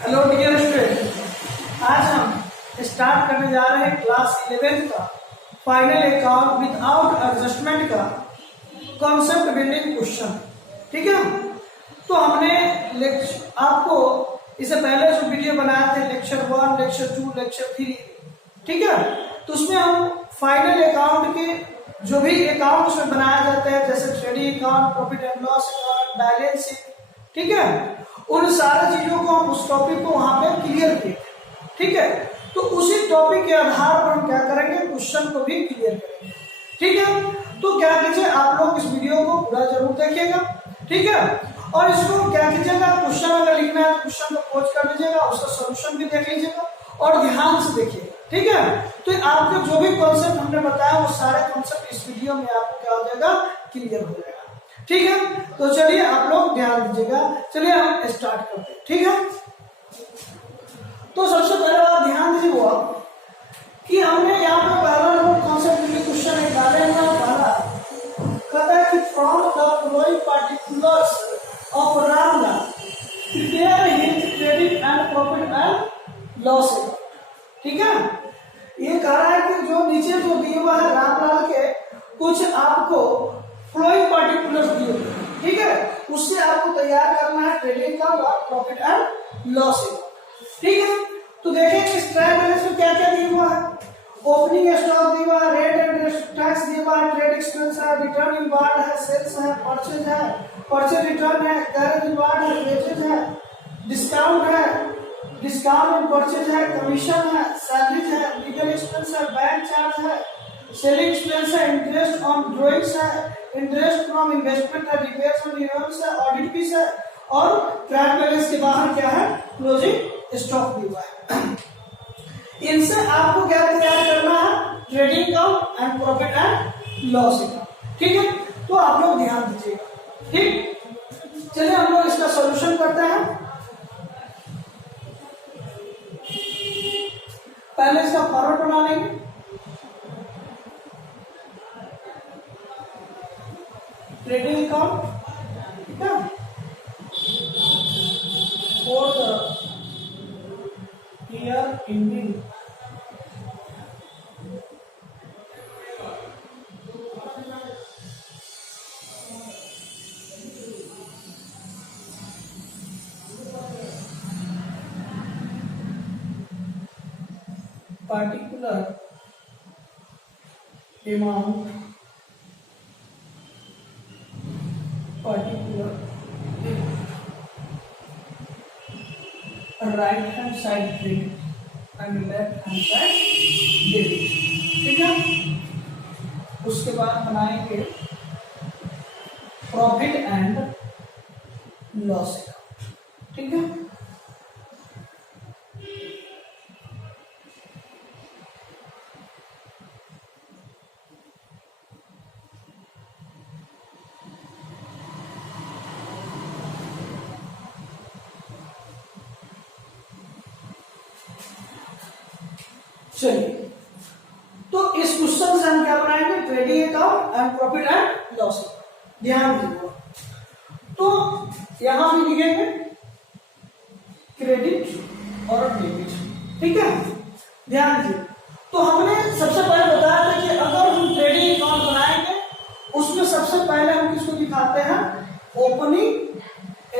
Hello dear student, आज हम start करने जा रहे हैं क्लास 11 का फाइनल अकाउंट विदाउट एडजस्टमेंट का कॉन्सेप्ट बिल्डिंग क्वेश्चन। ठीक है, तो हमने आपको इससे पहले जो वीडियो बनाए थे लेक्चर 1, लेक्चर 2, लेक्चर 3, ठीक है, तो उसमें हम फाइनल अकाउंट के जो भी अकाउंट उसमें बनाया जाता है जैसे trading account, profit and loss account, balance sheet, ठीक है, उन सारी चीजों को हम उस टॉपिक को वहां पे क्लियर किए। ठीक है, तो उसी टॉपिक के आधार पर हम क्या करेंगे, क्वेश्चन को भी क्लियर करेंगे। ठीक है, तो क्या कीजिए, आप लोग इस वीडियो को पूरा जरूर देखिएगा। ठीक है, और इसको क्या कीजिएगा, क्वेश्चन अगर लिखना है तो क्वेश्चन को खोज कर लीजिएगा, उसका सोल्यूशन भी देख लीजिएगा और ध्यान से देखिएगा। ठीक है, तो आपके जो भी कॉन्सेप्ट हमने बताया वो सारे कॉन्सेप्ट इस वीडियो में आपको क्या हो जाएगा, क्लियर हो जाएगा। ठीक है, तो चलिए आप लोग ध्यान दीजिएगा। चलिए हम स्टार्ट करते हैं। ठीक है, तो सबसे पहले आप ध्यान दीजिए वो कि हमने यहाँ पे पहला नंबर कॉन्सेप्ट के क्वेश्चन एक डाले हैं। पहला कहता है कि from the following particulars of Ramlal prepare his credit and profit and loss account. ठीक है, ये कह रहा है कि जो नीचे जो दिए हुआ है रामलाल के कुछ आपको फ्लोइंग पार्टिकुलर्स दिए हुए, ठीक है, उससे आपको तैयार करना है ट्रेडिंग का और प्रॉफिट एंड लॉस अकाउंट। ठीक है, तो देखें इस ट्रायल बैलेंस में क्या क्या दिया हुआ है। ओपनिंग स्टॉक दिया हुआ है, रेट एंड टैक्स दिया हुआ है, ट्रेड एक्सपेंस है, रिटर्न इनवार्ड है, सेल्स है, परचेज रिटर्न है, कैरेज इनवार्ड है, वेजेज है, डिस्काउंट है, डिस्काउंट एंड परचेज है, कमीशन है, सैलरीज है, लीगल एक्सपेंस है, बैंक चार्ज है, सेलिंग एक्सपेंस है, इंटरेस्ट ऑन ड्रॉइंग्स है, इंटरेस्ट फ्रॉम इन्वेस्टमेंट है, रिपेयर्स एंड रिन्यूअल्स है, ऑडिट फीस है और ट्रायल बैलेंस के बाहर क्या है, क्लोजिंग स्टॉक दिया हुआ है। इनसे आपको क्या तैयार करना है, trading account and profit and loss account. ठीक है, तो आप लोग ध्यान दीजिएगा। ठीक, चलिए हम लोग इसका सॉल्यूशन करते हैं। पहले इसका फॉर्मेट बना लेंगे। ट्रेडिंग अकाउंट, ठीक है, for the year ending particular amount, right hand side credit and left hand side debit. ठीक है, उसके बाद बनाएंगे प्रॉफिट एंड लॉस अकाउंट। ठीक है, चलिए, तो इस क्वेश्चन से हम क्या बनाएंगे, trading account and profit and loss account. ध्यान दीजिए, तो यहां भी लिखेंगे क्रेडिट और डेबिट। ठीक है, ध्यान दीजिए, तो हमने सबसे पहले बताया था कि अगर हम ट्रेडिंग अकाउंट बनाएंगे उसमें सबसे पहले हम किसको दिखाते हैं, ओपनिंग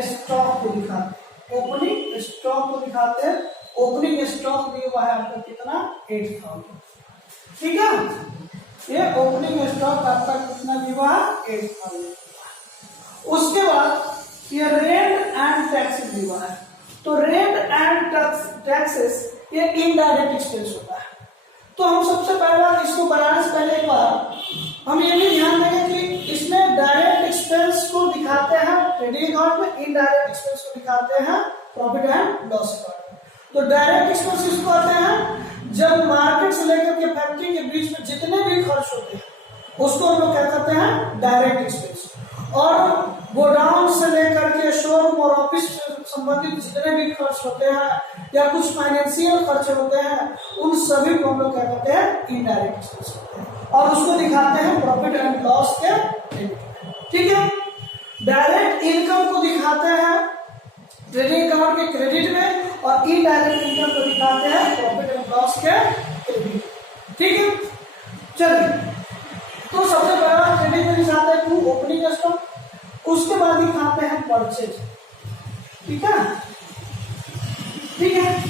स्टॉक को दिखाते हैं। ओपनिंग स्टॉक को दिखाते हैं। ओपनिंग स्टॉक दिया हुआ है आपका कितना, 8000। ठीक है, ये ओपनिंग स्टॉक आपका कितना दिया हुआ है, 8000। उसके बाद ये रेंट एंड टैक्सेस दिया हुआ है। तो रेंट एंड टैक्सेस ये इनडायरेक्ट एक्सपेंस होता है। तो हम सबसे पहले इसको बनाने से पहले एक बार हम ये भी ध्यान देंगे कि इसमें डायरेक्ट एक्सपेंस को दिखाते हैं ट्रेडिंग अकाउंट में, इनडायरेक्ट एक्सपेंस को दिखाते हैं प्रॉफिट एंड लॉस अकाउंट। तो डायरेक्ट एक्सपेंस किसको आते हैं, जब मार्केट से लेकर के फैक्ट्री के बीच में जितने भी खर्च होते हैं उसको हम लोग क्या कहते हैं, डायरेक्ट एक्सपेंस। और गोडाउन से लेकर के शोरूम और ऑफिस से संबंधित जितने भी खर्च होते हैं या कुछ फाइनेंशियल खर्च होते हैं उन सभी को हम लोग क्या कहते हैं, इनडायरेक्ट एक्सपेंस होते हैं और उसको दिखाते हैं प्रॉफिट एंड लॉस के। ठीक है, डायरेक्ट इनकम को दिखाते हैं ट्रेडिंग अकाउंट के क्रेडिट में और इनडायरेक्ट इनकम को दिखाते हैं प्रॉफिट एंड लॉस के क्रेडिट। ठीक है, चलिए तो सबसे पहला ट्रेडिंग में दिखाते हैं टू ओपनिंग स्टॉक, उसके बाद दिखाते हैं परचेज। ठीक है, ठीक है,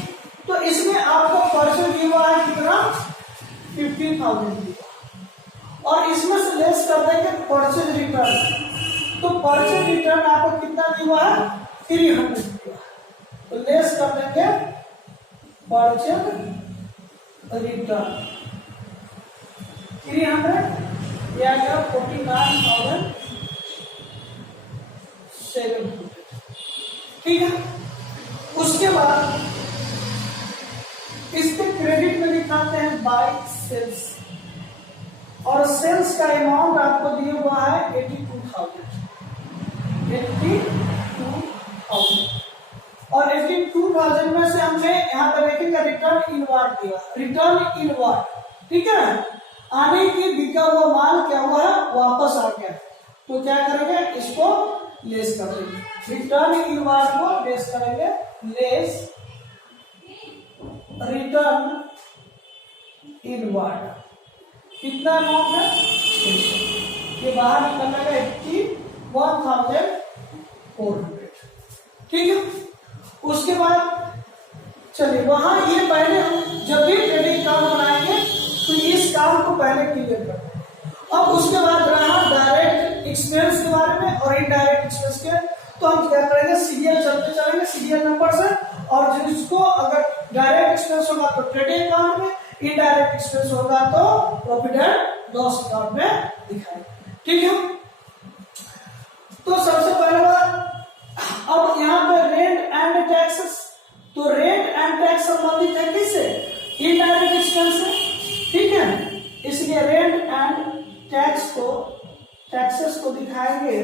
तो इसमें आपको परचेज हुआ है कितना 15,000 और इसमें से लेस कर देंगे परचेज रिटर्न, तो परचेज रिटर्न आपको कितना दिया है 300 दिया, तो लेस कर देंगे परचेज रिटर्न 300 या 49,700। ठीक है, उसके बाद इसके क्रेडिट में दिखाते हैं बाय सेल्स और सेल्स का अमाउंट आपको दिया हुआ है 82,000 और 82,000 में से हमने यहाँ पे देखेंगे रिटर्न इनवार्ड दिया, रिटर्न इनवार्ड। ठीक है, आने की बिका हुआ माल क्या हुआ है वापस आ गया, तो क्या करेंगे इसको लेस कर देंगे, रिटर्न इनवार्ड को लेस करेंगे, लेस रिटर्न इनवार्ड कितना अमाउंट है 600, ये बाहर निकलना है 81,400। ठीक है, उसके बाद चलिए वहां ये पहले हम जब भी ट्रेडिंग अकाउंट बनाएंगे तो इस काम को पहले क्लियर करते हैं। अब उसके बाद रहा डायरेक्ट एक्सपेंस के बारे में और इनडायरेक्ट एक्सपेंस के, तो हम क्या करेंगे सीरियल चलते चलेंगे सीरियल नंबर से, और जिसको अगर डायरेक्ट एक्सपेंस होगा तो ट्रेडिंग अकाउंट में, इनडायरेक्ट एक्सपेंस होगा तो प्रॉफिट एंड लॉस अकाउंट में दिखाएंगे। ठीक है, तो सबसे पहले बात अब यहाँ पे रेंट एंड टैक्सेस, तो रेंट एंड टैक्स संबंधित है किससे इनडायरेक्ट एक्सपेंस से। ठीक है, इसलिए रेंट एंड टैक्सेस को दिखाएंगे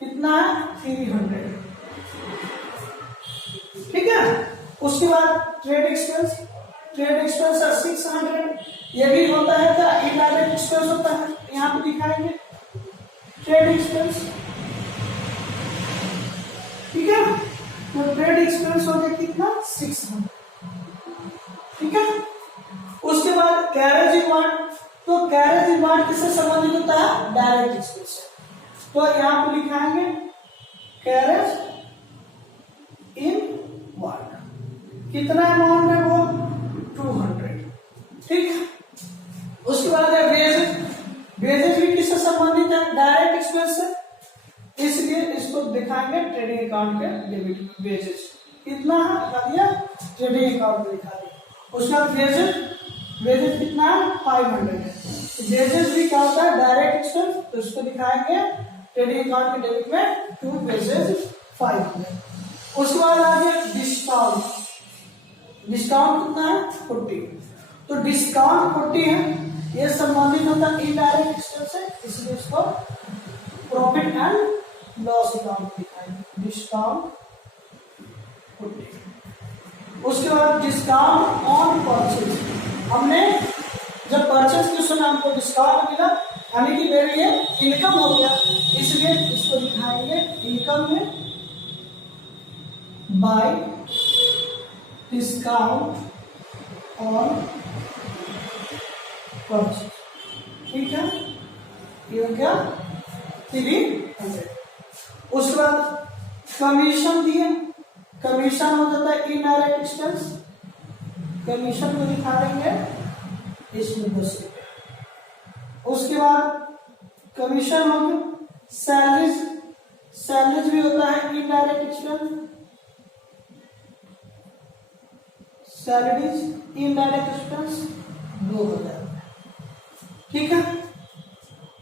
कितना 300। ठीक है, उसके बाद ट्रेड एक्सपेंस है 600, ये भी होता है क्या इनडायरेक्ट एक्सपेंस होता है, यहाँ पे दिखाएंगे ट्रेड एक्सपेंस। ठीक है, तो ट्रेड एक्सपेंस हो गया कितना 600। ठीक है, उसके बाद कैरेज इनवार्ड, तो कैरेज इनवार्ड किससे संबंधित होता है डायरेक्ट एक्सपेंस, तो यहाँ पे लिखाएंगे कैरेज इनवार्ड कितना अमाउंट है वो 200। ठीक है, उसके बाद है वेजेज भी किससे संबंधित है डायरेक्ट एक्सपेंस से, इसलिए इसको दिखाएंगे ट्रेडिंग अकाउंट के डेबिट वेजेज कितना है ट्रेडिंग अकाउंट में दिखा दिया। उसके बाद वेजेज कितना है 500 है, वेजेज भी क्या होता है डायरेक्ट एक्सपेंस, तो इसको दिखाएंगे ट्रेडिंग अकाउंट के डेबिट में टू वेजेज 500। उसके बाद आ गया डिस्काउंट कितना है 40, तो डिस्काउंट 40 है, ये संबंधित होता है इनडायरेक्ट एक्सपेंस से, इसलिए इसको प्रॉफिट एंड लॉस अकाउंट दिखाएंगे डिस्काउंट 40। उसके बाद डिस्काउंट ऑन परचेज, हमने जब परचेज के समय हमको डिस्काउंट मिला यानी कि मेरी ये इनकम हो गया, इसलिए इसको दिखाएंगे इनकम में बाय डिस्काउंट ऑन परचेज। ठीक है, ये हो गया 300। उसके बाद कमीशन दिए, कमीशन हो जाता है इनडायरेक्ट एक्सपेंस, कमीशन को दिखा देंगे इसमें 10 रुपये। उसके बाद कमीशन हो गया, सैलरीज भी होता है indirect expense, salaries indirect expense 2000। ठीक है,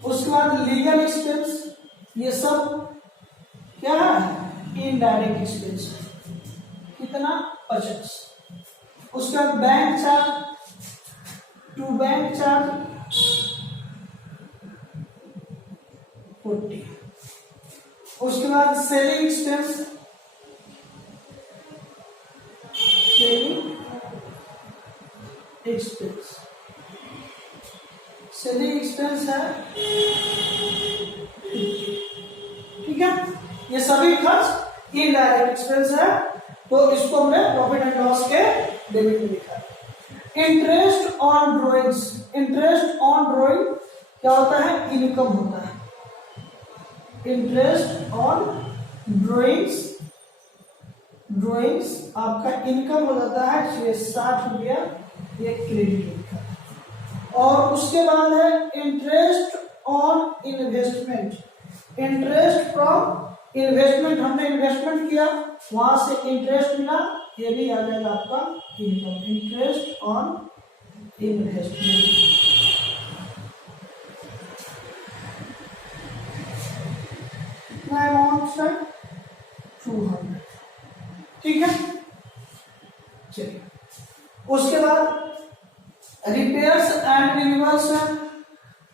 उसके बाद लीगल एक्सपेंस, ये सब क्या है इनडायरेक्ट एक्सपेंस कितना 50। उसके बाद bank charge, to bank charge 40। उसके बाद सेलिंग एक्सपेंस, सेलिंग एक्सपेंस है 50। ठीक ये सभी खर्च इनडायरेक्ट एक्सपेंस है, तो इसको हमने प्रॉफिट एंड लॉस के डेबिट में लिखा है। Interest on drawings, interest on drawing क्या होता है? इनकम होता है। इंटरेस्ट ऑन ड्रॉइंग्स, ड्रॉइंग्स आपका इनकम हो जाता है 60 रुपया, ये क्रेडिट लिखा है। और उसके बाद है interest on investment, interest from investment, हमने इन्वेस्टमेंट किया वहां से इंटरेस्ट मिला, ये भी आ जाएगा आपका इनकम। इंटरेस्ट ऑन इन्वेस्टमेंट, कितना अमाउंट है? 200, ठीक है। चलिए, उसके बाद रिपेयर्स एंड रिन्यूअल्स है,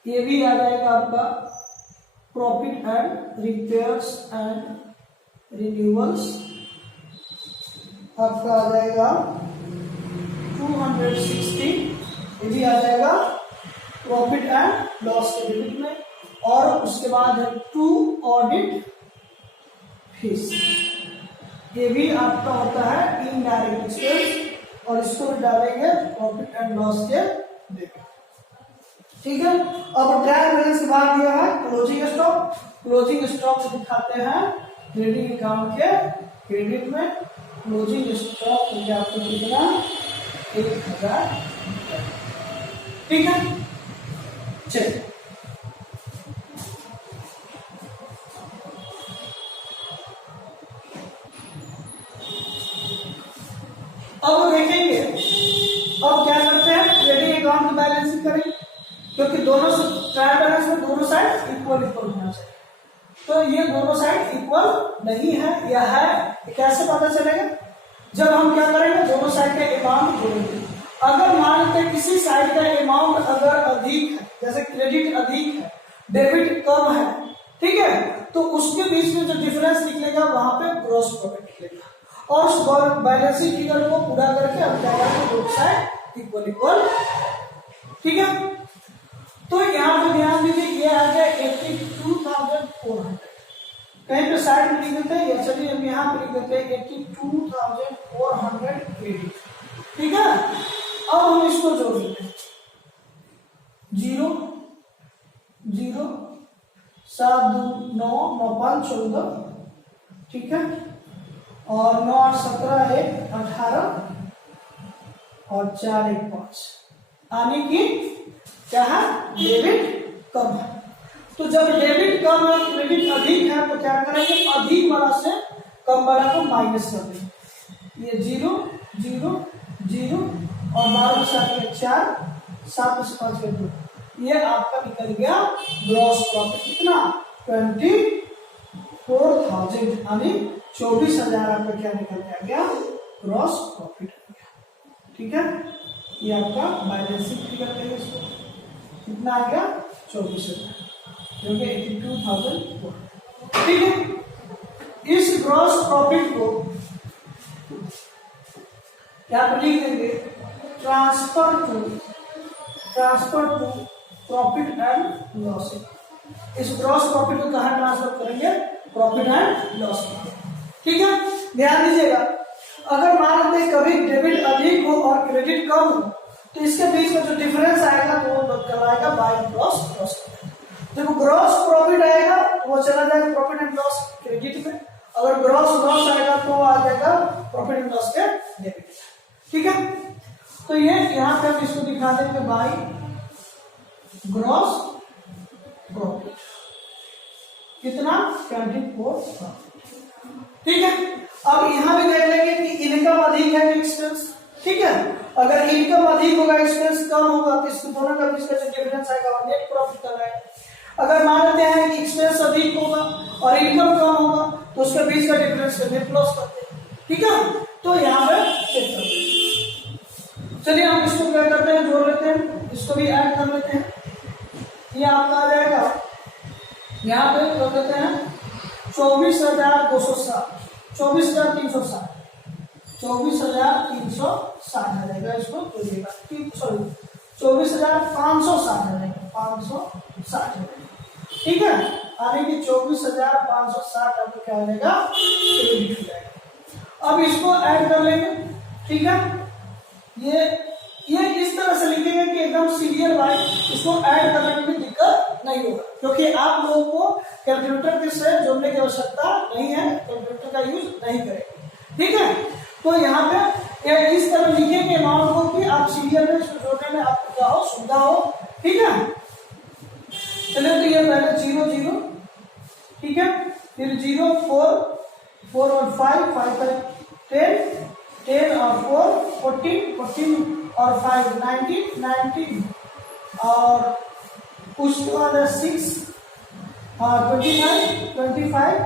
ये भी आ जाएगा आपका profit and repairs and renewals, आपका आ जाएगा 260, ये भी आ जाएगा प्रॉफिट एंड लॉस के डेबिट में। और उसके बाद है 2 ऑडिट फीस, ये भी आपका होता है इनडायरेक्ट एक्सपेंस, और इसको भी डालेंगे प्रॉफिट एंड लॉस के डेबिट, ठीक है। अब ट्रायल बैलेंस के बाद दिया है क्लोजिंग स्टॉक, क्लोजिंग स्टॉक दिखाते हैं ट्रेडिंग अकाउंट के क्रेडिट में। क्लोजिंग स्टॉक हो गया आपको कितना? 1000, ठीक है। चलिए, अब देखेंगे, अब क्या करते हैं? ट्रेडिंग अकाउंट की बैलेंसिंग करेंगे, क्योंकि दोनों ट्रायल बैलेंस में दोनों साइड इक्वल इक्वल होना चाहिए। तो ये दोनों साइड इक्वल नहीं है या है, कैसे पता चलेगा? जब हम क्या करेंगे? दोनों साइड का अमाउंट जोड़ेंगे। अगर मान लेते किसी साइड का अमाउंट अगर अधिक है, जैसे क्रेडिट अधिक है, डेबिट कम है, ठीक है, तो उसके बीच में जो डिफरेंस निकलेगा वहां पे ग्रॉस प्रॉफिट निकलेगा। और उस बैलेंसिंग फिगर को पूरा करके हम क्या करेंगे? दोनों साइड इक्वल इक्वल, ठीक है। तो यहाँ पे ध्यान दीजिए, ये आ गया 82,400, कहीं पे साइड में लिख देते हैं, या चलिए हम यहाँ पे लिख देते हैं 82,400 क्रेडिट, ठीक है। अब हम इसको जोड़ देते हैं, 0 0 7 2 9 9 5 14, ठीक है, और 9 8 17 1 18 और 4 1 5, यानी कि क्या है? डेबिट कम है। तो जब डेबिट कम है, क्रेडिट अधिक है, तो क्या करेंगे? अधिक वाला से कम वाला को माइनस कर देंगे। ये 0 0 0 और 12 में 4 7 में 5 कर 2, ये आपका निकल गया ग्रॉस प्रॉफिट कितना? 24,000, यानी 24,000 आपका क्या निकल के आ गया? ग्रॉस प्रॉफिट आ गया, ठीक है। ये आपका बैलेंसिंग फिगर है, इसको कितना आ गया? 24,000, जो कि 82,000, ठीक है। इस ग्रॉस प्रॉफिट को क्या लिख देंगे? Transfer to profit and loss. इस ग्रॉस प्रॉफिट को कहां ट्रांसफर करेंगे? प्रॉफिट एंड लॉस, ठीक है। ध्यान दीजिएगा, अगर मान लेते कभी डेबिट अधिक हो और क्रेडिट कम हो, तो इसके बीच में जो डिफरेंस आएगा तो वो कहलाएगा बाय ग्रॉस लॉस। जब ग्रॉस प्रॉफिट आएगा वो चला जाएगा प्रॉफिट एंड लॉस क्रेडिट में, अगर ग्रॉस लॉस आएगा तो आ जाएगा प्रॉफिट एंड लॉस के डेबिट, ठीक है। तो ये यहां पे हम इसको दिखा देंगे बाय ग्रॉस प्रॉफिट, कितना? 24,000, ठीक है। अब यहां भी देख लेंगे कि इनकम अधिक है कि एक्सपेंस, ठीक है। अगर इनकम अधिक होगा, एक्सपेंस कम होगा, तो इसको दोनों का बीच का जो डिफरेंस आएगा वो नेट प्रॉफिट कहलाएगा। अगर मान लेते हैं कि एक्सपेंस अधिक होगा और इनकम कम होगा, तो उसके बीच का डिफरेंस को नेट लॉस करते हैं, ठीक है। तो यहाँ पे चेक करते हैं। चलिए हम इसको क्या करते हैं? जोड़ लेते हैं, इसको भी ऐड कर लेते हैं। ये आपका आ जाएगा, यहाँ पे कर देते हैं 24,260, 24,360, 24,360 आ जाएगा। इसको जोड़िएगा, सॉरी 24,560 आ जाएगा, 560, ठीक है। यानी कि 24,560 आपको क्या हो जाएगा, क्रेडिट हो जाएगा। अब इसको ऐड कर लेंगे, ठीक है। ये इस तरह से लिखेंगे कि एकदम सीरियल वाइज, इसको ऐड करने में भी दिक्कत नहीं होगा, क्योंकि आप लोगों को कैलकुलेटर के से जोड़ने की आवश्यकता नहीं है, कैलकुलेटर का यूज नहीं करेंगे, ठीक है। तो यहाँ पे इस तरह लिखेंगे अमाउंट को कि आप सीरियल में इसको जोड़ने में आपको क्या हो, सुविधा हो, ठीक है। चलिए तो ये पहले 0 0, ठीक है, फिर 0 4 4 और 5 5 10 10 और 4 14 14 और 5 19 19 और उसके बाद 6 25 25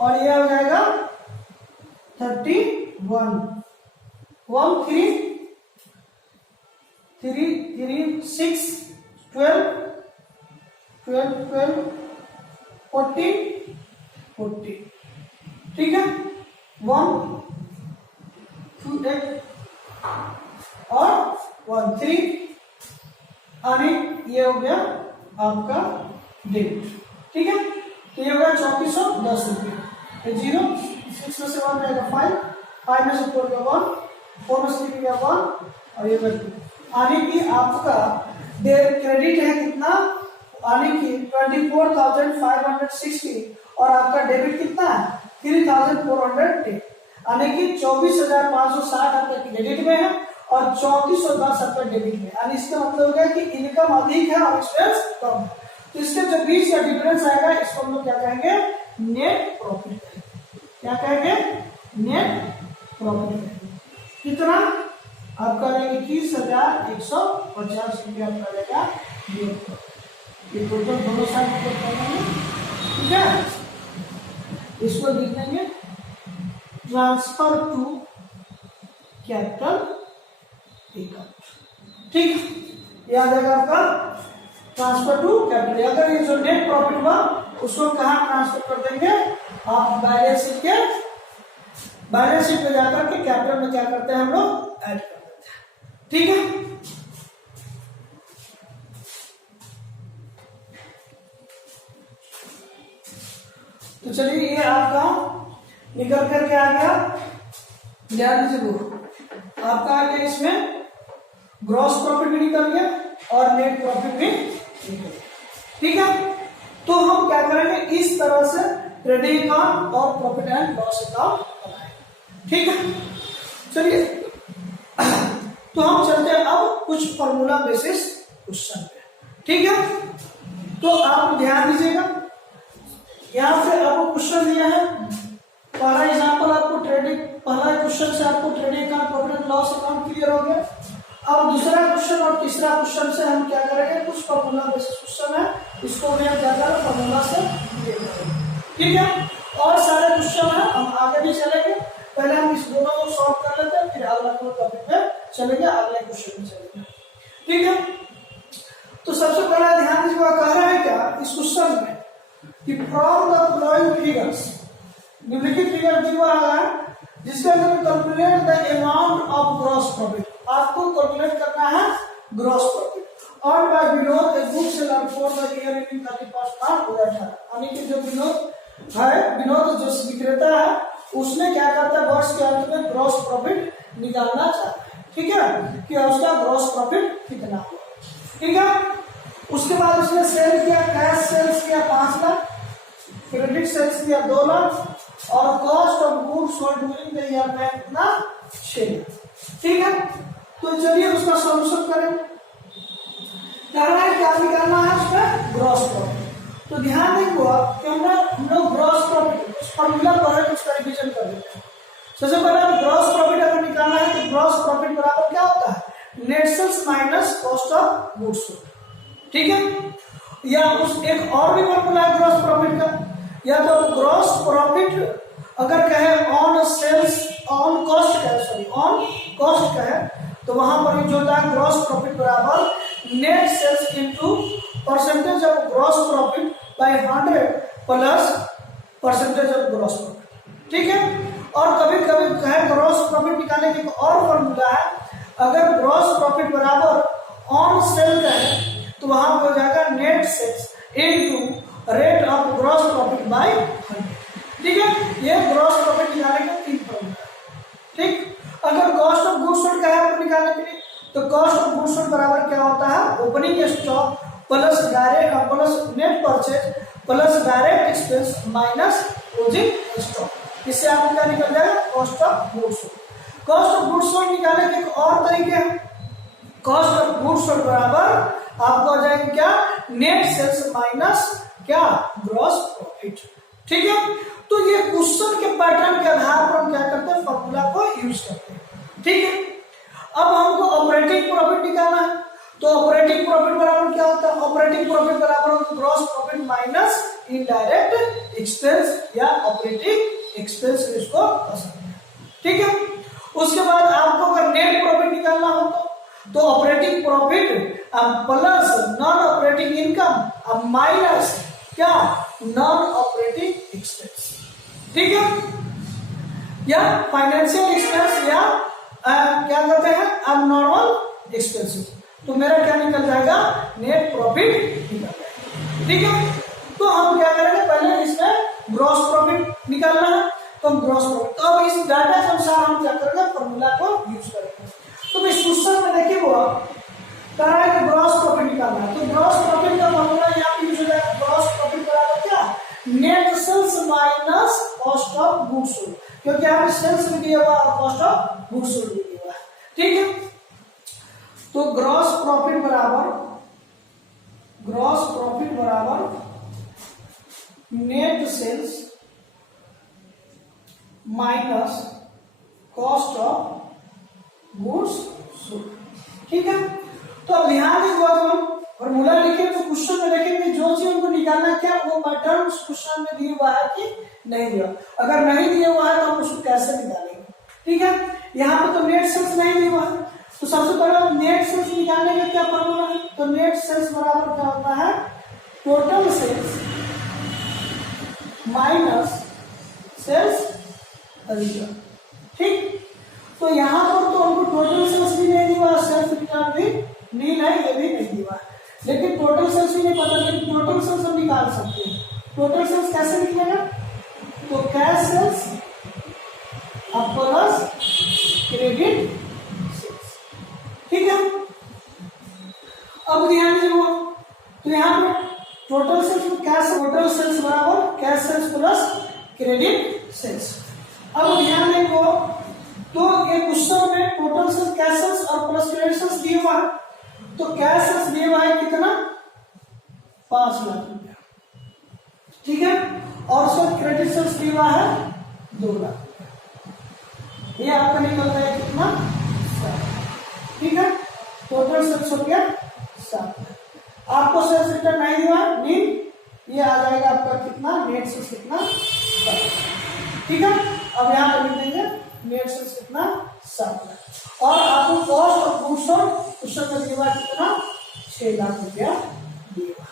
और ये हो जाएगा 31 1 3 3 3 6 12 12 12 14 14, ठीक है। 1 2 8 और 1 3 यानी ये हो गया आपका डेबिट, ठीक है। तो ये हो गया 3410 रुपये। 0 6 में से 1 जाएगा 5 5 में से 4 का 1 4 में से 3 का 1 और ये 2 यानी कि आपका क्रेडिट है कितना, यानी कि 24,560 और आपका डेबिट कितना है 3,410, यानी कि 24,560 आपका क्रेडिट में है और 3410 आपका डेबिट में, यानी इसका मतलब हो गया कि इनकम अधिक है और एक्सपेंस कम है। तो इसके जो बीच का डिफरेंस आएगा इसको हम लोग क्या कहेंगे, नेट प्रॉफिट कहेंगे। क्या कहेंगे, नेट प्रॉफिट कहेंगे। कितना आपका 21,150 रुपया आपका रहेगा नेट प्रॉफिट। ये टोटल दोनों साइड कर देंगे, ठीक है। इसको लिख देंगे ट्रांसफर टू कैपिटल अकाउंट, ठीक। याद आएगा आपका ट्रांसफर टू कैपिटल। अगर ये जो नेट प्रॉफिट हुआ उसको कहाँ ट्रांसफर कर देंगे, आप बैलेंस शीट में जाकर के कैपिटल में क्या करते हैं हम लोग, ऐड कर देते हैं, ठीक है। तो चलिए ये आपका निकल करके आ गया, ध्यान दीजिए आपका आ गया, इसमें ग्रॉस प्रॉफिट भी निकल गया और नेट प्रॉफिट भी निकल गया, ठीक है। तो हम क्या करेंगे, इस तरह से ट्रेडिंग अकाउंट और प्रॉफिट एंड लॉस अकाउंट बनाएंगे, ठीक है। चलिए तो हम चलते हैं अब कुछ फॉर्मूला बेसिस क्वेश्चन पे, ठीक है। तो आप ध्यान दीजिएगा, यहाँ से आपको क्वेश्चन दिया है, पहला एग्जांपल आपको पहला क्वेश्चन से आपको trading account profit and loss account clear हो गया। अब दूसरा क्वेश्चन और तीसरा क्वेश्चन से हम क्या करेंगे, कुछ फॉर्मूला बेसिस क्वेश्चन है, इसको भी हम क्या करें फॉर्मूला से क्लियर करेंगे, ठीक है। और सारे क्वेश्चन है, हम आगे भी चलेंगे, पहले हम इस दोनों को सॉल्व कर लेते हैं, फिर अगला टॉपिक पे चलेंगे, अगले क्वेश्चन में चलेंगे, ठीक है। तो सबसे पहले ध्यान दीजिएगा, कह रहा है क्या इस क्वेश्चन में कि फ्रॉम द फॉलोइंग फिगर्स, निम्नलिखित फिगर दिया हुआ है जिसके अंदर calculate the amount of gross profit, आपको कैलकुलेट करना है ग्रॉस प्रॉफिट और by Vinod a book seller for the year ending 31 March 2018। यानी कि जो विनोद है, विनोद जो विक्रेता है, उसने क्या करता है, वर्ष के अंत में ग्रॉस प्रॉफिट निकालना चाहता है, ठीक है, कि उसका ग्रॉस प्रॉफिट कितना हो, ठीक है। उसके बाद उसने सेल किया, कैश सेल्स किया 5 लाख, क्रेडिट सेल्स किया 2 लाख और cost of goods sold during the year में कितना 6 लाख, ठीक है। तो चलिए उसका सॉल्यूशन करें, करना है क्या निकालना है उसमें ग्रॉस प्रॉफिट। तो ध्यान देखो कि हम लोग ग्रॉस प्रॉफिट फॉर्मूला पर उसका रिवीजन कर लेते हैं। सबसे पहले ग्रॉस प्रॉफिट अगर निकालना है तो ग्रॉस प्रॉफिट बराबर क्या होता है, net sales minus cost of goods sold, ठीक है। या उस एक और भी फॉर्मूला है ग्रॉस प्रॉफिट का, या तो ग्रॉस प्रॉफिट अगर कहे ऑन सेल्स ऑन कॉस्ट का, सॉरी ऑन कॉस्ट का है, तो वहां पर जो होता है ग्रॉस प्रॉफिट बराबर net sales into percentage of gross profit by 100 plus percentage of gross profit, ठीक है। और कभी कभी कहे ग्रॉस प्रॉफिट निकालने की और फॉर्मूला है, अगर ग्रॉस प्रॉफिट बराबर ऑन सेल का है तो वहां पर हो जाएगा net sales into rate of gross profit by 100। ठीक है, ये ग्रॉस प्रॉफिट निकालने का 3 फॉर्मूला। ठीक, अगर कॉस्ट ऑफ गुड्स सोल्ड का है आपको निकालने के लिए, तो कॉस्ट ऑफ गुड्स सोल्ड बराबर क्या होता है, opening stock plus direct plus net purchase plus direct expense minus closing stock. इससे आपको क्या निकल जाएगा, cost of goods sold. Cost of goods sold निकालने के एक और तरीके हैं। कॉस्ट ऑफ गुड्स सोल्ड बराबर आपको आ जाएगा क्या, नेट सेल्स माइनस क्या, ग्रॉस प्रॉफिट। ठीक है, तो ये क्वेश्चन के पैटर्न के आधार पर हम क्या करते हैं, फॉर्मूला को यूज करते हैं। ठीक है, अब हमको ऑपरेटिंग प्रॉफिट निकालना है, तो ऑपरेटिंग प्रॉफिट बराबर क्या होता है, ऑपरेटिंग प्रॉफिट बराबर gross profit minus indirect expense या ऑपरेटिंग एक्सपेंस इसको कह सकते हैं। ठीक है, उसके बाद आपको अगर नेट प्रॉफिट निकालना हो तो operating profit plus non operating income minus क्या, नॉन ऑपरेटिंग एक्सपेंस। ठीक है, या फाइनेंशियल एक्सपेंस या क्या कहते हैं, अबनॉर्मल एक्सपेंसेस। तो मेरा क्या निकल जाएगा, नेट प्रॉफिट निकल जाएगा। ठीक है, तो हम क्या करेंगे, पहले इसमें ग्रॉस प्रॉफिट निकालना है, तो हम ग्रॉस प्रॉफिट, तो अब इस डाटा के अनुसार हम क्या करेंगे, फॉर्मूला को यूज करेंगे। तो इस क्वेश्चन में देखिए वो कह रहा है कि ग्रॉस प्रॉफिट निकालना है, तो ग्रॉस प्रॉफिट का फॉर्मूला यहाँ पे यूज हो जाएगा, ग्रॉस प्रॉफिट बराबर क्या, net sales minus cost of goods sold, क्योंकि यहाँ पे सेल्स भी दिया हुआ और कॉस्ट ऑफ गुड्स सोल्ड भी दिया हुआ है। ठीक है, तो ग्रॉस प्रॉफिट बराबर net sales minus cost of goods sold. ठीक है, तो अब ध्यान दीजिए, जब हम फॉर्मूला लिखे तो क्वेश्चन में देखेंगे जो चीज उनको निकालना क्या, वो पैटर्न क्वेश्चन में दिया हुआ है कि नहीं दिया, अगर नहीं दिया हुआ है तो हम उसको कैसे निकालेंगे। ठीक है, यहाँ पे तो नेट सेल्स नहीं दिया हुआ है, तो सबसे पहले नेट सेल्स निकालने का क्या फॉर्मूला है, तो नेट सेल्स बराबर क्या होता है, total sales minus sales return. ठीक, तो यहाँ पर तो हमको टोटल सेल्स भी नहीं दिया, सेल्स रिटर्न भी नील है, ये भी नहीं दिया, लेकिन टोटल सेल्स भी नहीं पता, लेकिन टोटल सेल्स हम निकाल सकते हैं। टोटल सेल्स कैसे निकलेगा, तो cash sales plus credit sales. ठीक है, अब ध्यान दीजिए, तो यहाँ पे टोटल सेल्स में कैश, टोटल सेल्स बराबर cash sales plus credit sales. अब ध्यान देखो, तो ये क्वेश्चन में टोटल सेल्स, कैश सेल्स और प्लस क्रेडिट सेल्स दिए हुआ है, तो कैश सेल्स दिए हुआ है कितना, 5 लाख रुपया। ठीक है, और उसका क्रेडिट सेल्स दिया हुआ है 2 लाख रुपया, ये आपका निकल गया कितना, 7। ठीक है, टोटल सेल्स हो गया 7। आपको सेल्स रिटर्न नहीं दिया नील, ये आ जाएगा आपका कितना, नेट सेल्स कितना, 7। ठीक है, अब यहाँ पे लिख देंगे नेट सेल्स कितना, 7 और आपको cost of goods sold question में दिया कितना, 6 लाख रुपया दिया।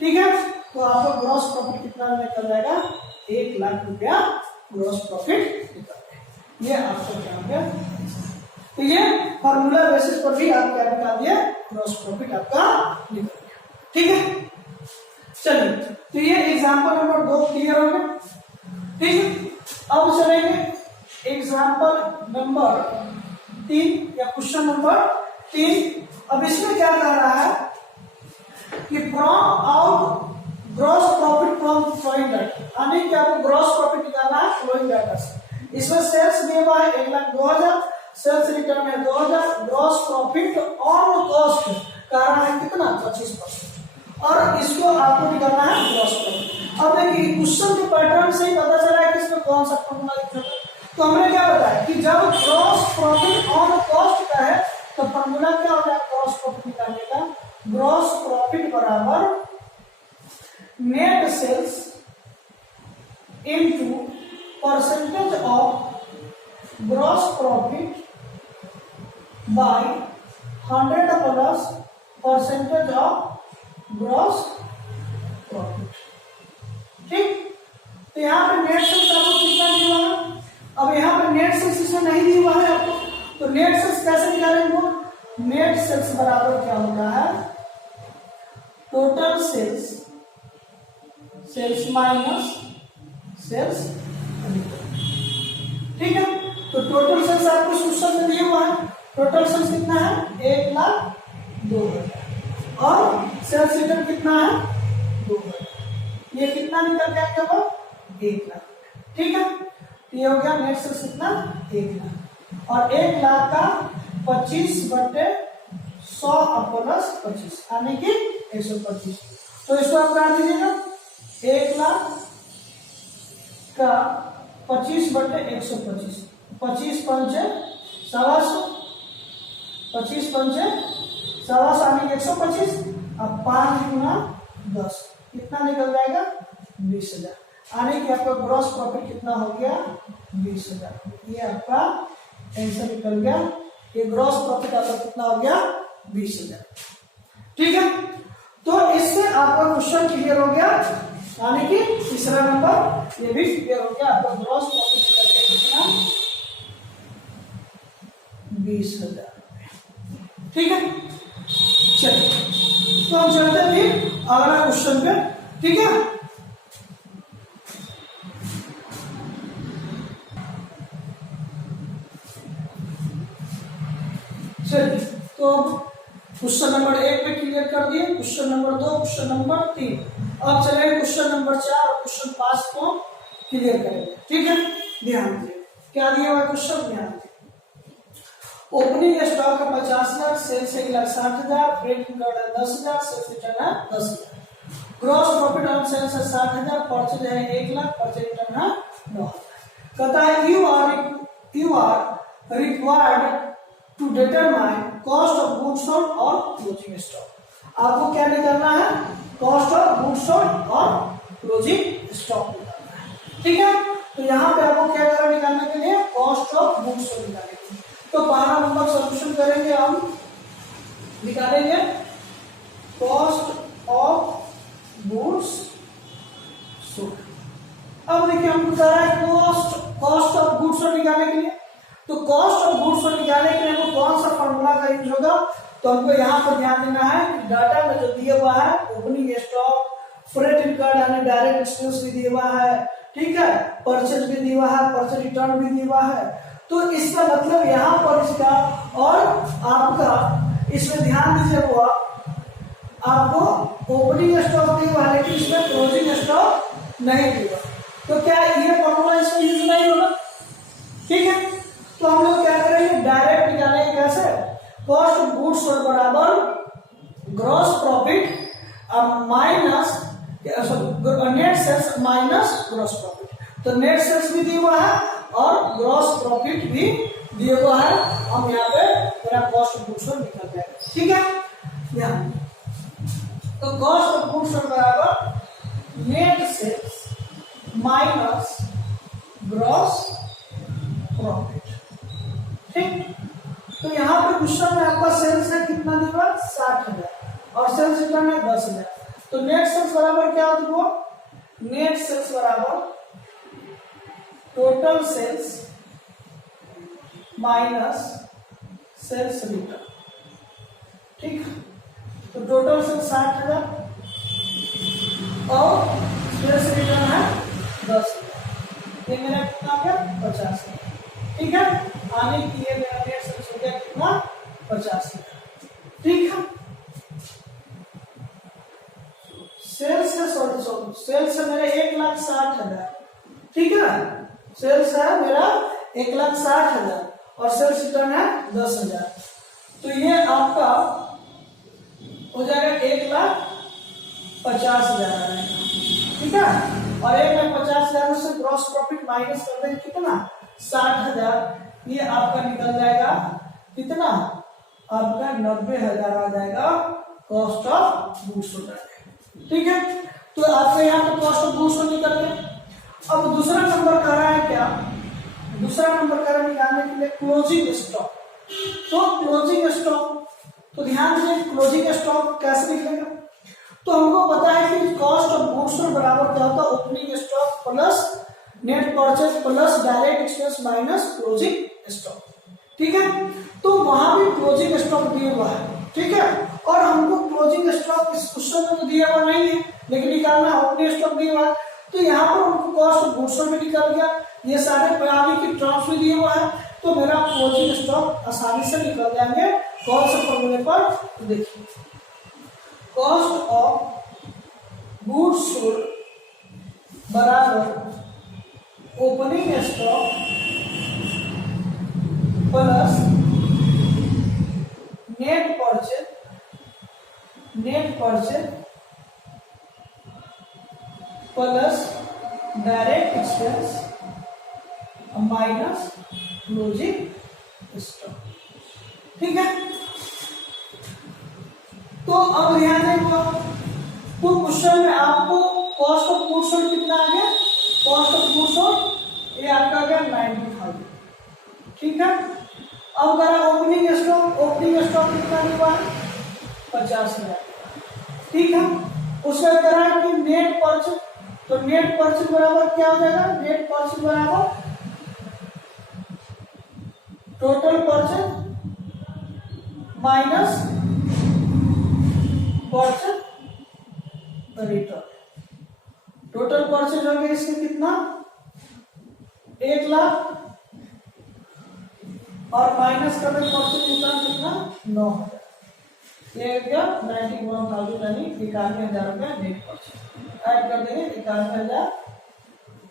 ठीक है, तो आपको ग्रॉस प्रॉफिट कितना निकल जाएगा, 1 लाख रुपया ग्रॉस प्रॉफिट निकल जाएगा। ये आपको क्या हो गया, तो ये फॉर्मूला बेसिस पर भी आप क्या निकाल दिए, ग्रॉस प्रॉफिट आपका निकल गया। ठीक है, चलिए, तो ये एग्जांपल नंबर 2 क्लियर हो गया। ठीक है, अब चलेंगे एग्जांपल नंबर 3 या क्वेश्चन नंबर 3। अब इसमें क्या कह रहा है कि from out gross profit from following data, यानी कि आपको ग्रॉस प्रॉफिट निकालना है फ्लोइंग डाटा से। इसमें सेल्स दिए हुआ है 1,02,000, सेल्स रिटर्न है 2,000, ग्रॉस प्रॉफिट ऑन कॉस्ट कह रहा है कितना, 25%, और इसको आपको निकालना है ग्रॉस प्रॉफिट। अब देखिए क्वेश्चन के पैटर्न से ही पता चला है कि इसमें कौन सा फॉर्मूला यूज होता है। तो हमने क्या बताया कि जब ग्रॉस प्रॉफिट ऑन कॉस्ट का है तो फॉर्मूला क्या होता है ग्रॉस प्रॉफिट निकालने का, ग्रॉस प्रॉफिट बराबर net sales into percentage of gross profit by 100 plus percentage of gross profit. ठीक, तो यहाँ पे नेट सेल्स आपको कितना दिया हुआ है, अब यहाँ पे नेट सेल्स इसमें नहीं दिया हुआ है आपको, तो नेट सेल्स कैसे निकालेंगे, नेट सेल्स बराबर क्या होता है, total sales sales minus sales return. ठीक है, तो टोटल सेल्स आपको क्वेश्चन में दिया हुआ है। टोटल सेल्स कितना है? 1,02,000 और सेल्स रिटर्न कितना है? 2,000। ये कितना निकल गया क्या? 1,00,000। ठीक है, ये हो गया नेट सेल्स कितना? 1,00,000 और 1,00,000 का 25/100 प्लस 25 यानी कि 125। तो इसको आप काट दीजिएगा। 1,00,000 का 25/125, 25 पंचे 125, 25 पंचे 125 यानी 125। अब 5 गुना 10 कितना निकल जाएगा? 20,000। यानी कि आपका ग्रॉस प्रॉफिट कितना हो गया? 20,000। ये आपका आंसर निकल गया। ये ग्रॉस प्रॉफिट आपका कितना हो गया? 20,000। ठीक है, तो इससे आपका क्वेश्चन क्लियर हो गया। यानी कि तीसरा नंबर ये भी क्लियर हो गया। आपका ग्रॉस प्रॉफिट निकल गया कितना? 20,000। ठीक है, चलिए तो हम चलते हैं अगला क्वेश्चन पे। ठीक है, चलिए तो क्वेश्चन नंबर 1 पे क्लियर कर दिए, क्वेश्चन नंबर 2, क्वेश्चन नंबर 3। अब चलेंगे क्वेश्चन नंबर 4 और क्वेश्चन 5 को क्लियर करेंगे। ठीक है, ध्यान दीजिए क्या दिया हुआ क्वेश्चन, ध्यान दीजिए। ओपनिंग स्टॉक है 50,000, सेल्स है 1,60,000, ट्रेडिंग कार्ड है 10,000, सेल्स रिटर्न है 10,000। ग्रॉस प्रॉफिट ऑन सेल्स है 60,000, परचेज है 1,00,000, परचेज रिटर्न है 9,000। कहता है you are required to determine cost of goods sold और क्लोजिंग स्टॉक। आपको क्या निकालना है? कॉस्ट ऑफ गुड्स सोल्ड और क्लोजिंग स्टॉक निकालना है। ठीक है, तो यहाँ पे आपको क्या करना निकालने के लिए? कॉस्ट ऑफ गुड्स सोल्ड निकालने के लिए। तो पहला नंबर सॉल्यूशन करेंगे हम, निकालेंगे कॉस्ट ऑफ गुड्स सोल्ड। अब देखिए हमको कह रहा है कॉस्ट ऑफ गुड्स सोल्ड निकालने के लिए। तो कॉस्ट ऑफ गुड्स सोल्ड निकालने के लिए हमको कौन सा फॉर्मूला का यूज होगा? तो हमको यहाँ पर ध्यान देना है कि डाटा में जो दिया हुआ है ओपनिंग स्टॉक, फ्रेट इनकर्ड यानी डायरेक्ट एक्सपेंस भी दिया हुआ है। ठीक है, परचेज भी दिया हुआ है, परचेज रिटर्न भी दिया हुआ है। तो इसका मतलब यहाँ पर इसका और आपका इसमें ध्यान दीजिए हुआ आपको ओपनिंग स्टॉक दिया हुआ है लेकिन इसमें क्लोजिंग स्टॉक नहीं दिया। तो क्या ये फॉर्मूला इसमें यूज नहीं होगा? ठीक है, तो हम लोग क्या करेंगे? डायरेक्ट निकालेंगे। कैसे? कॉस्ट ऑफ गुड्स सोल्ड बराबर gross profit minus net sales minus gross profit. तो नेट सेल्स भी दिया हुआ है और ग्रॉस प्रॉफिट भी दिया हुआ है। हम यहाँ पे मेरा कॉस्ट ऑफ गुड्स सोल्ड निकल जाएगा। ठीक है, यहाँ तो कॉस्ट ऑफ गुड्स सोल्ड बराबर net sales minus gross profit. ठीक, तो यहाँ पे क्वेश्चन में आपका सेल्स है कितना दिया? 60,000 और सेल्स रिटर्न है 10,000। तो नेट सेल्स बराबर क्या होगा? नेट सेल्स बराबर total sales minus sales return. ठीक, तो टोटल सेल्स 60,000 और सेल्स रिटर्न है 10,000। ये मेरा कितना हो गया? 50,000। ठीक है, आने की ये मेरा नेट सेल्स हो गया कितना? 50,000। ठीक है, सेल्स है सेल्स है मेरे 1,60,000। ठीक है, सेल्स है मेरा 1,60,000 और सेल्स रिटर्न है 10,000। तो ये आपका हो जाएगा 1,50,000। ठीक है, और 1,50,000 में से ग्रॉस प्रॉफिट माइनस कर देंगे कितना? 60,000। ये आपका निकल जाएगा कितना? आपका 90,000 आ जाएगा कॉस्ट ऑफ गुड्स सोल्ड। ठीक है, तो आपका यहाँ पे कॉस्ट ऑफ गुड्स सोल्ड निकल गया। अब दूसरा नंबर कर रहा है क्या? दूसरा नंबर कर रहा है निकालने के लिए क्लोजिंग स्टॉक। तो क्लोजिंग स्टॉक, तो ध्यान दीजिए क्लोजिंग स्टॉक कैसे निकलेगा? तो हमको पता है कि कॉस्ट ऑफ गुड्स सोल्ड बराबर क्या होता है? Opening stock plus net purchase plus direct expense minus closing stock. ठीक है, तो वहां भी क्लोजिंग स्टॉक दिया हुआ है। ठीक है, और हमको क्लोजिंग स्टॉक इस क्वेश्चन में तो दिया हुआ नहीं है, लेकिन निकालना ओपनिंग स्टॉक दिया हुआ है। तो यहाँ पर हमको कॉस्ट ऑफ गुड्स में निकल गया, ये सारे प्रणाली की ट्रांसफर दिए हुआ है, तो मेरा क्लोजिंग स्टॉक आसानी से निकल जाएंगे। कौन से फॉर्मूले पर? देखिए, कॉस्ट ऑफ गुड्स सोल्ड बराबर opening stock plus net purchase plus direct expense minus closing stock. ठीक है, तो अब ध्यान देंगे, तो क्वेश्चन में आपको कॉस्ट ऑफ गुड्स सोल्ड कितना आ गया? कॉस्ट ऑफ गुड्स सोल्ड ये आपका आ गया 90,000। ठीक है, अब करा ओपनिंग स्टॉक कितना हुआ? 50,000। ठीक है, उसका करा कि नेट परचेज, तो नेट परचेज बराबर क्या हो जाएगा? नेट परचेज बराबर total purchase minus purchase return. Total purchase हो गया इसके कितना? 1 लाख, और माइनस करने परचेज रिटर्न कितना? 9,000। ये गया 91,000 यानी 91,000 रुपया नेट परचेज। ऐड कर देंगे 91,000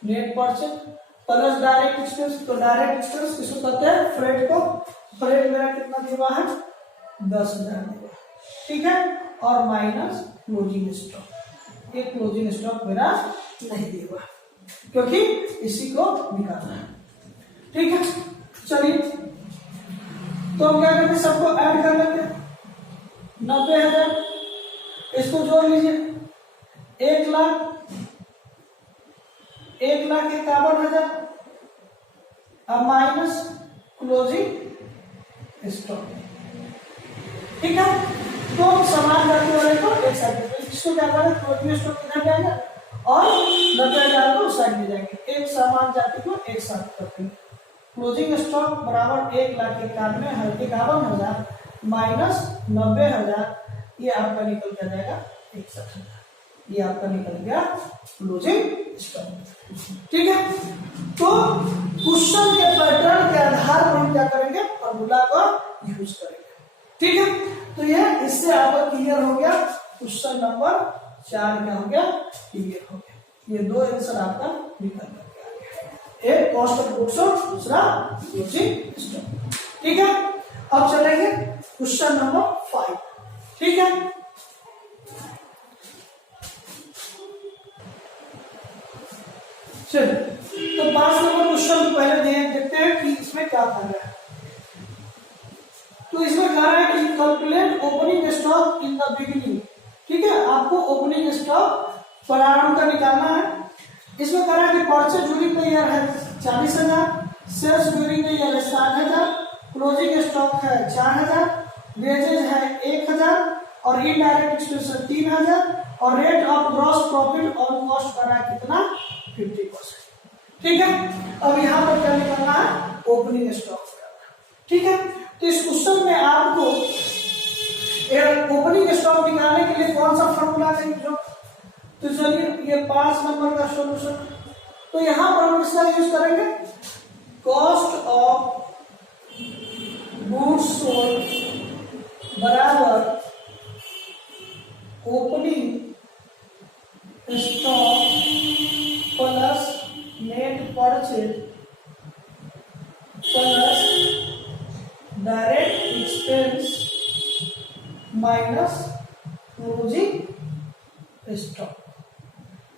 net purchase plus direct expense. तो डायरेक्ट एक्सपेंस किसको कहते हैं? फ्रेट को। फ्रेट मेरा कितना दिया है? 10,000 दिया। ठीक है, और माइनस क्लोजिंग स्टॉक। ये क्लोजिंग स्टॉक मेरा नहीं दिया हुआ क्योंकि इसी को निकालना है। ठीक है, चलिए तो हम क्या करते हैं? सबको ऐड कर लेते हैं। 90,000 इसको जोड़ लीजिए, 1,51,000 अब माइनस क्लोजिंग स्टॉक। ठीक है, तो समान जाति वाले को एक साइड में, इसको क्या करें? क्लोजिंग स्टॉक किधर जाएगा और 90,000 को उस साइड में जाएंगे। एक समान जाति को एक साथ करते हैं। क्लोजिंग स्टॉक बराबर 1,51,000 माइनस 90,000, ये आपका निकल के जाएगा 61,000। ये आपका निकल गया क्लोजिंग स्टॉक। ठीक है, तो क्वेश्चन के पैटर्न के आधार पर हम क्या करेंगे? फॉर्मूला का यूज करेंगे। ठीक है, तो ये इससे आपका क्लियर हो गया। क्वेश्चन नंबर 4 क्या हो गया? क्लियर हो गया। ये दो आंसर आपका निकल गया, एक कॉस्ट ऑफ गुड्स सोल्ड, दूसरा क्लोजिंग स्टॉक। ठीक है, अब चलेंगे क्वेश्चन नंबर 5। ठीक है, चलिए तो 5 नंबर क्वेश्चन पहले देखते हैं कि इसमें क्या कर रहा है। तो इसमें कह रहा है कि calculate opening stock in the beginning. ठीक है, आपको ओपनिंग स्टॉक प्रारंभ का निकालना है। इसमें कह रहा है कि परचेज ड्यूरिंग द ईयर है 40,000, सेल्स ड्यूरिंग द ईयर है 60,000, क्लोजिंग स्टॉक है 4,000, वेजेज है 1,000 और इनडायरेक्ट एक्सपेंस 3,000 और rate of gross profit on cost कर रहा है कितना? 50%। ठीक है, अब यहाँ पर क्या निकालना है? Opening stock. ठीक है, तो इस क्वेश्चन में आपको ओपनिंग स्टॉक निकालने के लिए कौन सा फॉर्मूला चाहिए? तो चलिए ये 5 नंबर का सॉल्यूशन। तो यहां पर हम इसका यूज करेंगे कॉस्ट ऑफ गुड्स सोल्ड बराबर opening stock plus net purchase plus direct expense minus closing stock.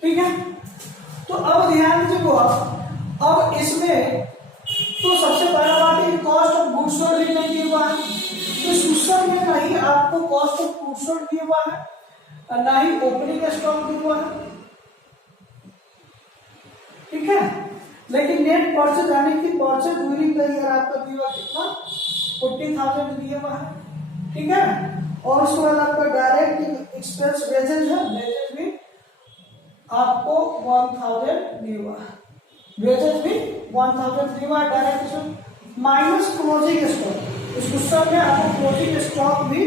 ठीक है, तो अब ध्यान दीजिए, अब इसमें तो सबसे पहला बात है कॉस्ट ऑफ गुड्स सोल्ड दिया हुआ है। तो इस क्वेश्चन में नहीं आपको कॉस्ट ऑफ गुड्स सोल्ड दिया हुआ है और ना ही ओपनिंग स्टॉक दिया हुआ है। ठीक है, लेकिन नेट परचेज यानी कि परचेज ड्यूरिंग द ईयर आपका दिया हुआ कितना? 40,000 दिया हुआ है। ठीक है, और उसके बाद आपका डायरेक्ट एक्सपेंस वेजेज है, वेजेज भी आपको 1,000 दिया हुआ है, वेजेज भी 1,000 दिया हुआ है direct expense minus closing stock. इस क्वेश्चन में आपको क्लोजिंग स्टॉक भी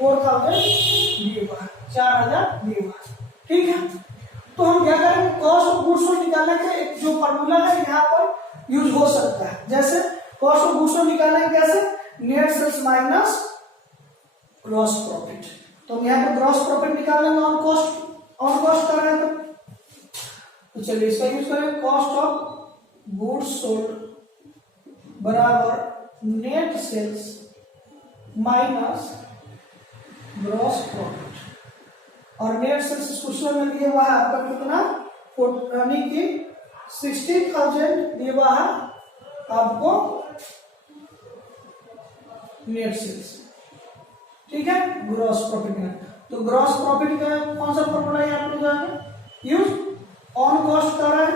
4000 दिए हुआ है, 4000 दिए हुआ है। ठीक है, तो हम क्या करेंगे, कॉस्ट ऑफ गुड्स सोल्ड निकालने के एक जो फॉर्मूला है यहाँ पर यूज हो सकता है। जैसे कॉस्ट ऑफ गुड्स सोल्ड निकालने कैसे, net sales minus gross profit. तो हम यहाँ पर ग्रॉस प्रॉफिट निकाल लेंगे ऑन कॉस्ट कर रहे हैं तो चलिए इसका यूज करें, कॉस्ट ऑफ गुड्स सोल्ड बराबर net sales minus gross profit. और नेट सेल्स क्वेश्चन में दिया हुआ है आपका कितना, यानी कि 60,000 दिया हुआ है आपको नेट सेल्स। ठीक है, ग्रॉस प्रॉफिट में तो ग्रॉस प्रॉफिट का कौन सा फॉर्मूला है आप लोग जाएंगे, यूज ऑन कॉस्ट कर रहा है,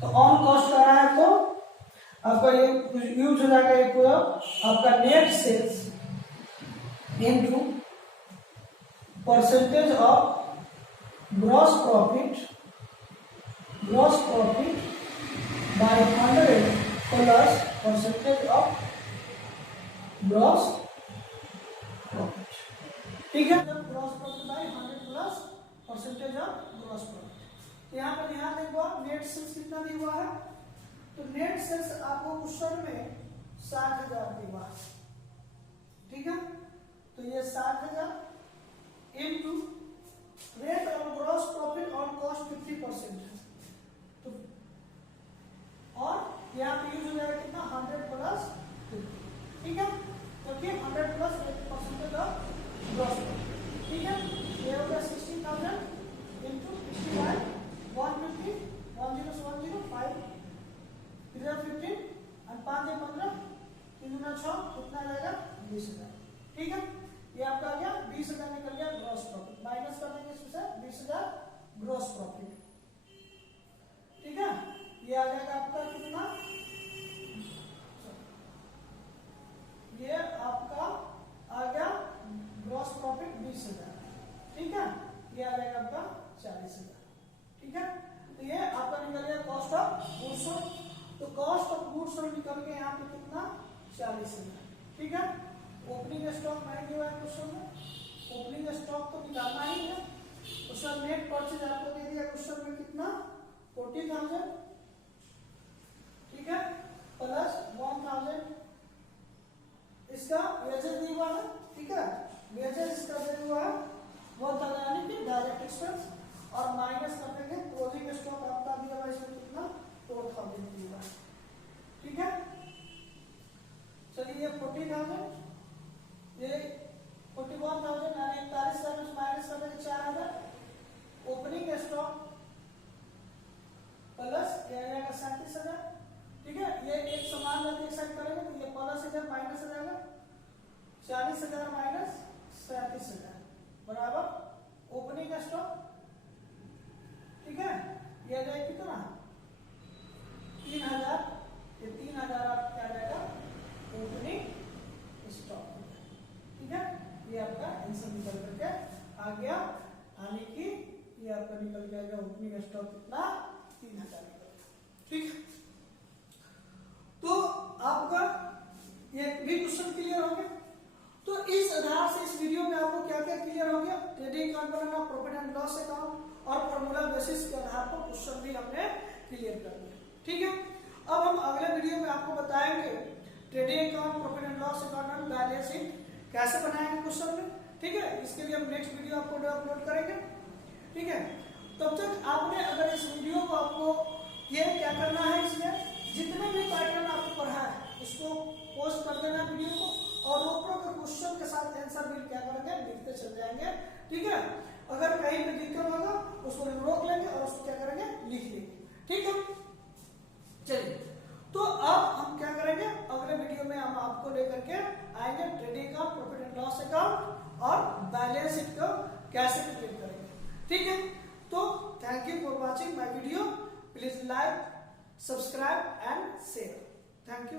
तो ऑन कॉस्ट कर रहा है तो आपका ये यूज हो जाएगा एक आपका net sales into percentage of gross profit by 100 plus percentage of gross profit. ठीक है, gross profit by 100 plus percentage of gross profit. यहाँ पर ध्यान देखो, नेट सेल्स कितना दिया हुआ है, तो नेट सेल्स आपको क्वेश्चन में 60,000 दिया हुआ है। ठीक है, तो ये 60,000 into rate of gross profit on cost 50% है, तो और यहाँ पे यूज हो जाएगा कितना, 100 प्लस 50। ठीक है, तो फिर 100 प्लस 50% ऑफ ग्रॉस प्रॉफिट। ठीक है, ये हो गया 60,000 इनटू 60 150 10 10 5 3 15 और 5 15 3 गुना 6 कितना रहेगा, 20,000। ठीक है, ये आपका आ गया 20,000 निकल गया ग्रॉस प्रॉफिट, माइनस कर देंगे इससे 20,000 ग्रॉस प्रॉफिट। ठीक है, ये आ जाएगा आपका कितना, ये आपका आ गया ग्रॉस प्रॉफिट 20,000। ठीक है, ये आ जाएगा आपका 40,000। ठीक है, तो ये आपका निकल गया कॉस्ट ऑफ गुड्स सोल्ड। तो कॉस्ट ऑफ गुड्स सोल्ड निकल के यहाँ पे कितना, 40,000। ठीक है, ओपनिंग स्टॉक मैंने हुआ है क्वेश्चन में, ओपनिंग स्टॉक तो निकालना ही है। तो सर नेट परचेज आपको दे दिया क्वेश्चन में कितना, 40,000। ठीक है, प्लस 1,000 इसका वेजेस दिया हुआ है। ठीक है, वेजेस इसका दिया हुआ है 1,000 यानी कि डायरेक्ट एक्सपेंस, और माइनस कर देंगे क्लोजिंग स्टॉक आपका दिया हुआ इसमें कितना, 4,000 दिया हुआ है। ठीक है, चलिए ये 40,000, ये 41,000 यानी 41,000 माइनस कर देंगे 4,000, ओपनिंग स्टॉक प्लस ये आ जाएगा 37,000। ठीक है, ये एक समान रहते एक साइड करेंगे तो ये प्लस 1,000 माइनस हो जाएगा, 40,000 माइनस 37,000 बराबर ओपनिंग स्टॉक। ठीक है, ये आ जाएगा कितना, 3,000, ये 3,000 आप क्या जाएगा ओपनिंग स्टॉक। ठीक है, ये आपका आंसर निकल करके आ गया, यानी कि ये आपका निकल जाएगा ओपनिंग स्टॉक कितना, 3,000 निकल गया। ठीक है, तो आपका ये भी क्वेश्चन क्लियर हो गया। तो इस आधार से इस वीडियो में आपको क्या क्या क्लियर हो गया, trading account banana, profit and loss account और फॉर्मूला बेसिस के आधार पर क्वेश्चन भी हमने क्लियर कर दिया। ठीक है, अब हम अगले वीडियो में आपको बताएंगे trading account, profit and loss account और बैलेंस शीट कैसे बनाएंगे क्वेश्चन में। ठीक है, इसके लिए हम नेक्स्ट वीडियो आपको अपलोड करेंगे। ठीक है, तब तक आपने अगर इस वीडियो को आपको ये क्या करना है, इसमें जितने भी पैटर्न आपको पढ़ा है उसको पोस्ट कर देना वीडियो को, और रोक क्वेश्चन के साथ आंसर भी क्या करेंगे, लिखते चल जाएंगे। ठीक है, अगर कहीं पे दिक्कत होगा उसको रोक लेंगे और उसको क्या करेंगे, लिख लेंगे। ठीक है, चलिए तो अब हम क्या करेंगे, अगले वीडियो में हम आपको लेकर के आएंगे trading account, profit and loss account और बैलेंस शीट को कैसे क्रिएट करेंगे। ठीक है, तो thank you for watching my video, please like, subscribe and share. Thank you.